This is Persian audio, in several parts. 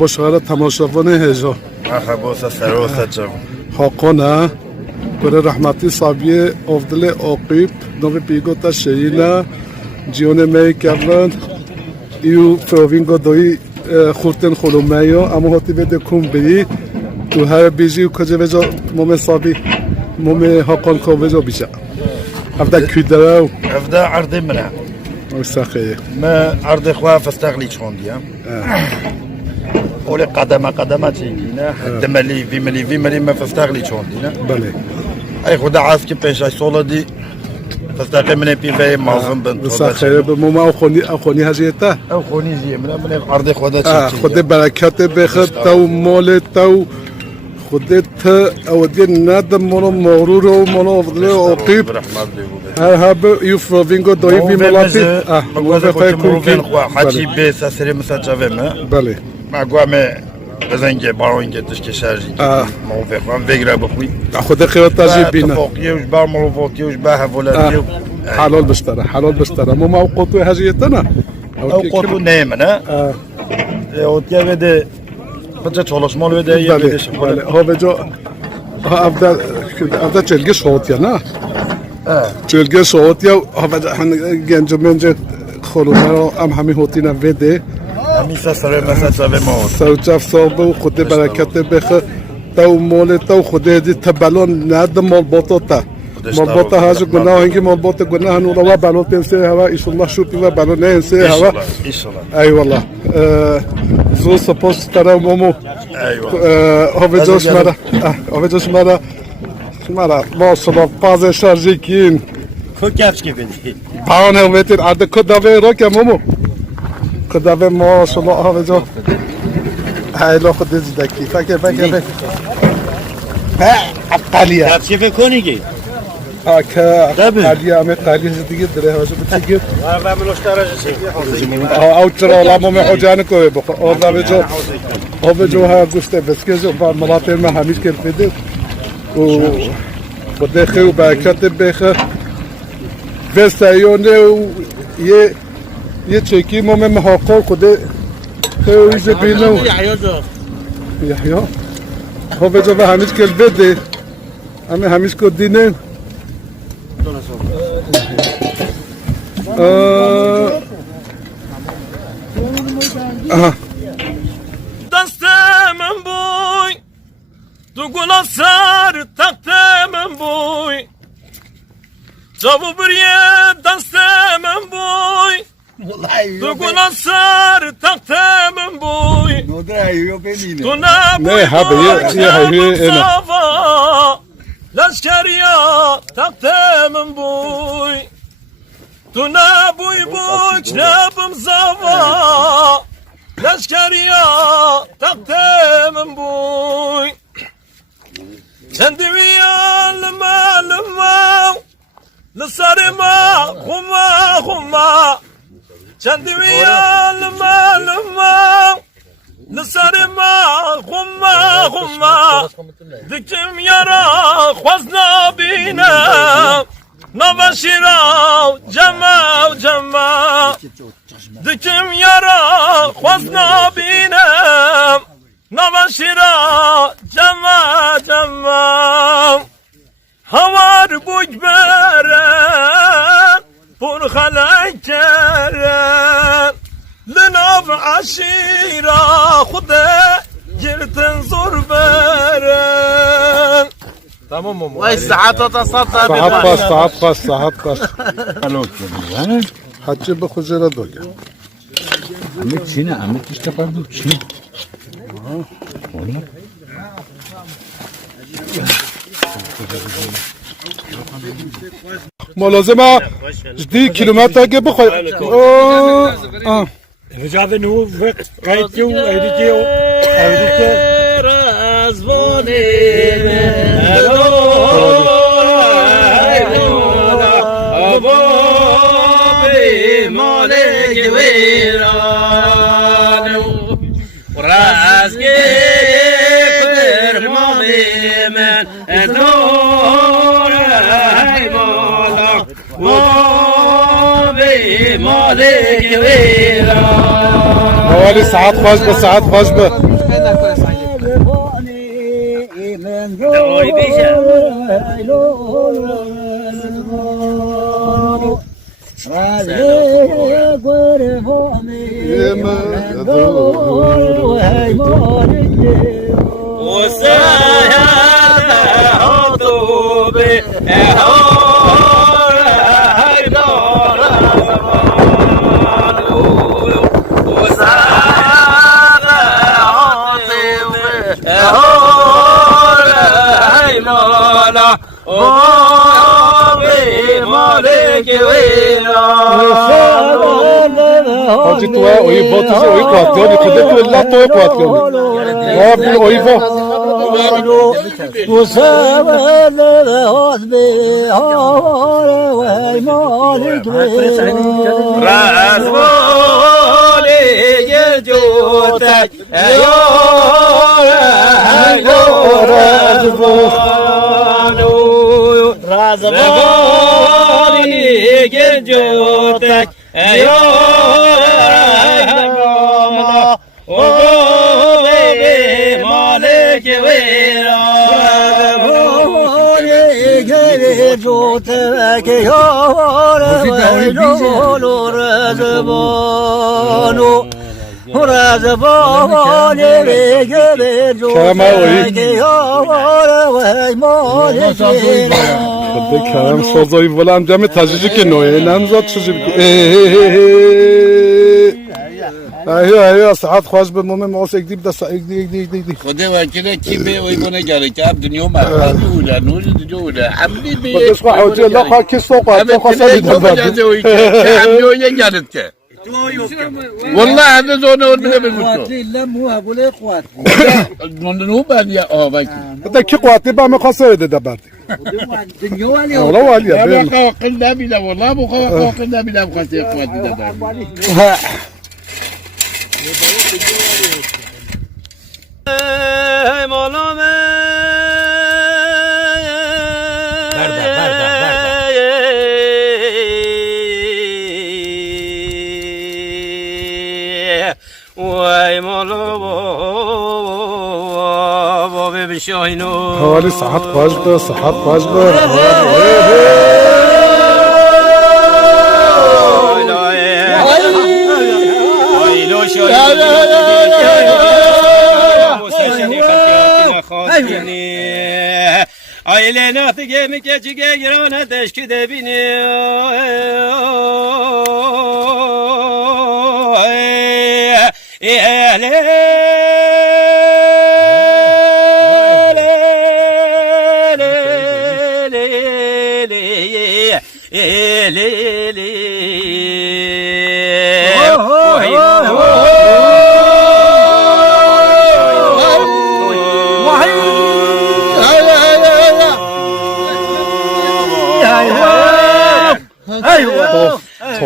Boşara tamaşavanı hejo. Aha bosa serosa çav. Hakona. Böyle rahmetli sabiye ovdile okuyup nove pigota şeyina Cione mey kavlan iu provingo doi khurten khulumayo ama hoti bede kumbi tu her bizi kaje vejo mome sabi mome hakon ko vejo bija afda kudara افدا عرضي منها o sahiye ما عرضي خوا فاستغلي شلون ديا ولي قدمات دينا دملي في ملي ما فاستغلي شلون دينا bale اي خدا عاسكي بيشاي سولدي فاستغلي من بي في معظم بنت sahiye be moma akhoni hajeta او خوني زي من عرضي خدا خود برکت بخیر تو مال تو خودت اودی ندم منو مغرور و منو افضل عقیب هر هب یوف وینگو دوی بی ملاتی مگوزه خود مروفین خوا حاجی به سری مساجوه ما بله مگوامه بزنگه بارونگه تشکی شارجی مروفین خوا ویگره بخوی خود خیرت تاجی بینه تفاقیه وش بار مروفاتی وش بار هفولاتیه حلال بشتره مو موقعتو هجیتنا او قطو نیمه اوتیه بده بچه çalışmalı ve de iyi بله bir şey. بله ها به جا افدا چلگه شوت یا نه چلگه شوت یا ها به گنج منج خلونا رو ام همین هوتینا وده Hamisa sare mesela ve mor. سوچف صاحب خود برکت بخیر تو مال تو خود هدی تبلون ند مال باتا تا مال باتا هاج گناه هنگی مال باتا گناه نورا و بلون تنسه هوا ایشالله شوپی و بلون ننسه هوا İnşallah. ای والله زو سپاس ترا مومو Eyvallah. هاوی جوش مرا ماشالله باز شارژی کین Kökevç gibi değil. پاون هلوتیر ارده کداوی رو که مومو کداوی ماشالله هاوی جو هایلا خود دیدکی فکر قلیه Kapşefe konigi. که قلیه همه قلیه دیگه داره هاجو بتگیر Ağabeyim uçlaracı çekiyor. او چرا علامه مه جان کوی بخو او جو ها گوشته بسکه جو با ملاتر ما همیش کل بده و خود خو برکت بخه وستایونه یه چکی مم محقق خود خو بینو یحیی او جو به همیش کل بده همه همیش کو دینه Dastımın boy, dugula sar taktımın boy. Cavu bir ye dastımın boy, dugula sar taktımın boy. Tuna Ne abi ya zava, leşker ya taktımın boy. Tuna buy knapım zava. Leşker ya taktımın boy. Kendimi alma Lısarıma huma Kendimi alma Lısarıma huma Dikim yara khwazna binem Navaşirav cema Dikim yara khwazna binem Navaşirav cema Havar bugberem Pur halakkerem Linav aşira Khude girtin zor beren Tamam mı? Vay saate tasatta saat pas Hacı bu huzura doga Ahmet Çin'e, Ahmet işte pardon Çin. ملازمه جدی کیلومتر که بخوای Ricade nu vekt kayıtıyor, ayrıtıyor, Malik vera حوالی ساعت خوش به ساعت خوش به Hacı tuğa oyu botuzu oyu kuatlıyor. Kudu kulla toyu kuatlıyor. Abi oyu bo. Kudu kerem sozoyu bulan cemi tacıcı ki noye. Namzat çocuk. Ayyo saat خوش به مومن موس اگدیب دست اگدی خدا وکیل کی به وی بونه گره که اب دنیا مرد اوله نوز دیجا اوله حملی به بس خو حوجی الله خو کی سوق تو خو سلی دبر حملی یه گرد که والله هذا زونه اون بده بگوشو لا مو ابوله قوات من نو بعد یا وکی ده کی قوتی با می خاصه ده دبر دنيا والي والله والي لا بين بقى قلنا بلا والله بقى قلنا بلا بخسي قوات ده حوالی ساعت خوش به ساعت خوش به Aile natı gemi keçige girana teşki de bini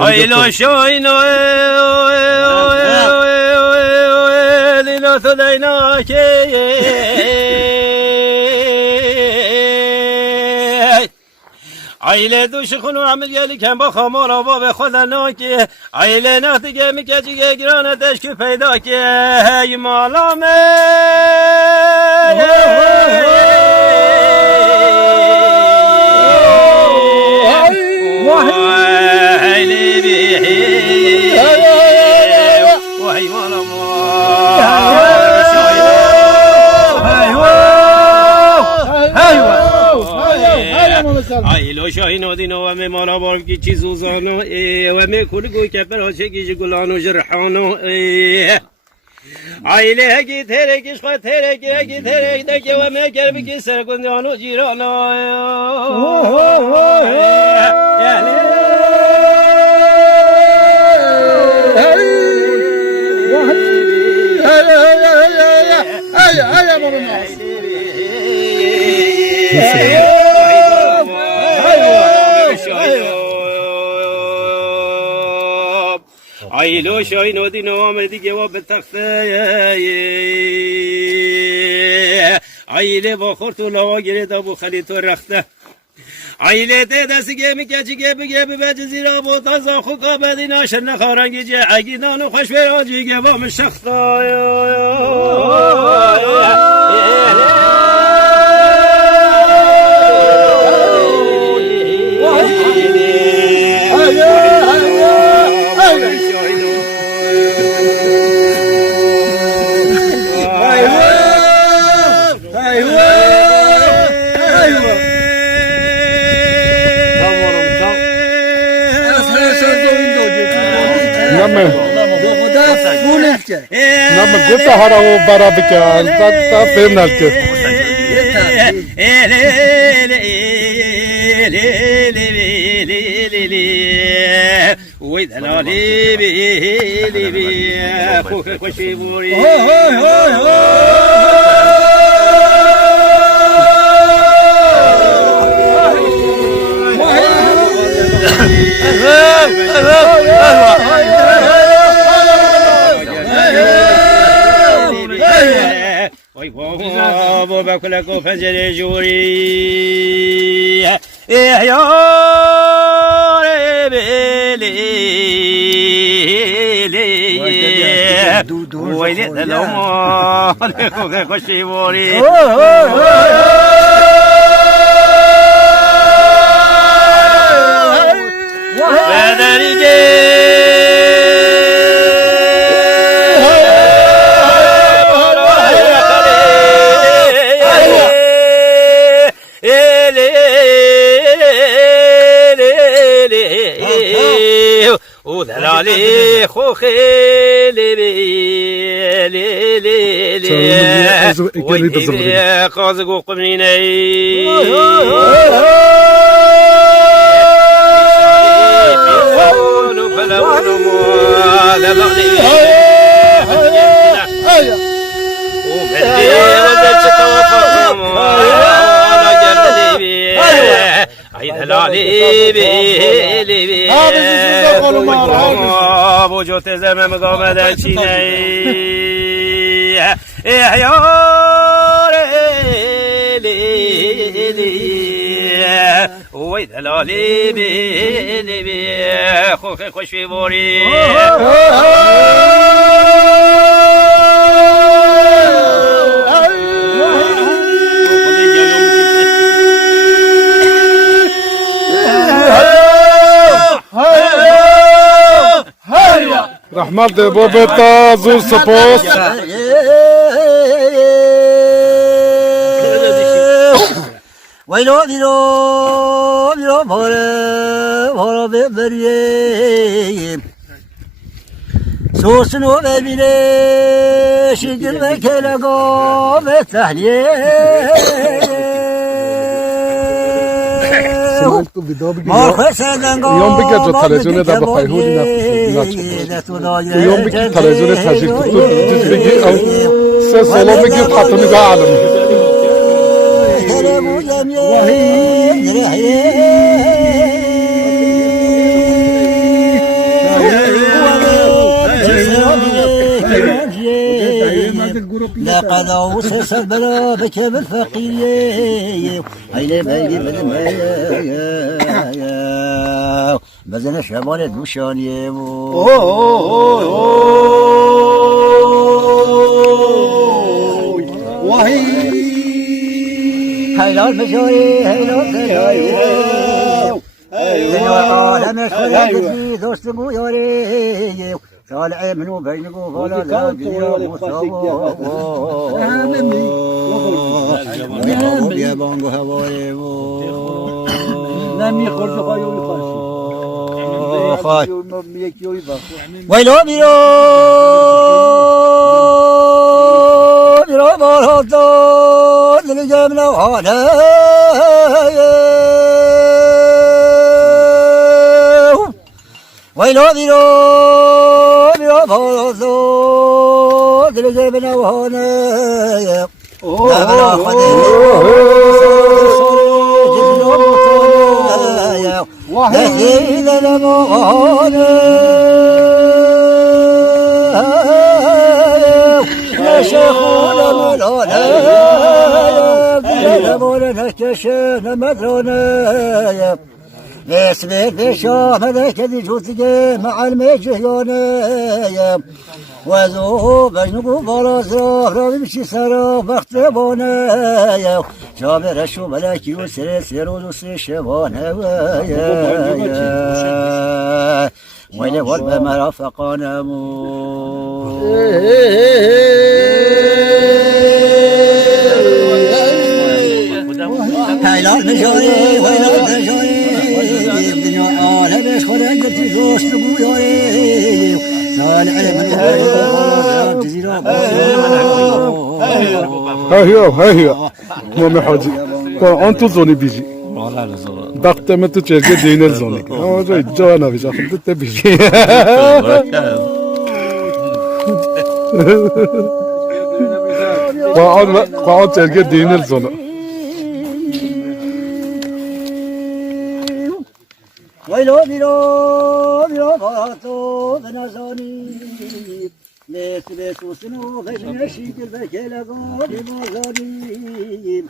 Aylo shoyno lino tadayna ke Aile duşu khunu amil geliken ba khamara ba be khodana ki aile naht gemi keçige girana teşki peyda ki hey malame Aylo şahino dino ve me mala bar ki çizu zano ve me kul go keper hoşe ki gulano jirhano aile ki tere ki şfa tere ki tere de ki ve me kerbi ki ser gundano jirano Aylo şayno dino amedi geva betakte aile bakır tu lava gire da bu khali to rakhta عیلته دست گمی کچی گبی به جزیره بوتا زاخو کابدی ناشر نخارنگی جه اگی نانو خوش براجی گوام شخصا نعم قلت هذا برابك أنت فين نالك وإذا لا لي بي أخوك خوشي بوري ويقوم بكلكم فجر جوري يا ويلي الأمور خوشي بوري ودلالي خوخي لي قازق وقمنيني وجوت زمام قامد چینه احیار وی دلالی بی خوخ خوشی بوری رحمت بابتا زور سپاس ویلو بیرو بارا ببریم سوسنو ببینه شکل و کلگا به تحلیه یوم بگه جو تلویزیون در بخواه هودی یوم بگه تلویزیون تشریف تو جز بگی سه سالا بگی خطونی به عالمی لقد أوصى البلا بك بالفقير هيلي بيلي بزن شمال دوشاني وهي هيلا المجاري هيلا الزياري عالم خيالي دوست بوياري طالع منو بينكو فلا لا دنيا مصابو يا بانگو هواري نمیخورد خواهی خواهی ویلو بیرو بارها دار دل جمله حاله ویلو بیرو بارها دار دل جمله حاله نبرا خده نهيل المغاني يا شيخ الملالا دبور نكشن مدرونه اسمه بشام ذاك ذي جوتي مع المجهونه وزو بجنو براز راضي بشي سرا بختبونه جابر شو ملاك يسر سيرو شبانه ويلي ورب مرافقنا هلا مجاري ويلا مجاري الدنيا عالم خلنا قلت دوست بوياري نال علم جزيرة هيا ماما حاجي أنتو زوني بيجي دقت تو چرگه دینر زونی آجا جا نبیشه خودت بیجی قاعد چرگه دینر زونه ويلو بيلو بيلو بارتو بنازاني ليس بيسو سنو بجن شيكل بكيلا قولي مازاني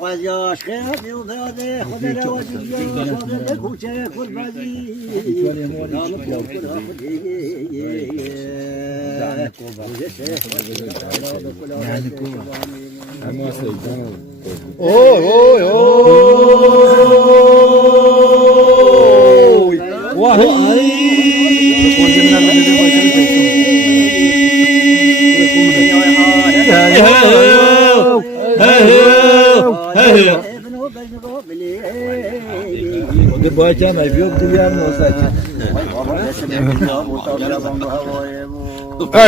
وزياش خيري وبيضي خذنا وزياش وبيضي كوشي كل بازي نامك لو كل هاخدي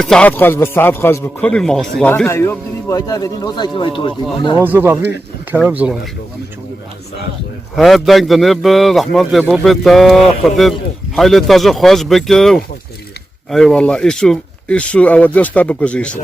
ساعات خاش بس ساعات خاش بكل المواصل رافي مواصل رافي كلام زلمه هاد دنگ دنب رحمت دبو بتا خدر حيل تاج خاش بك اي والله ايشو اوديش تابكو جيش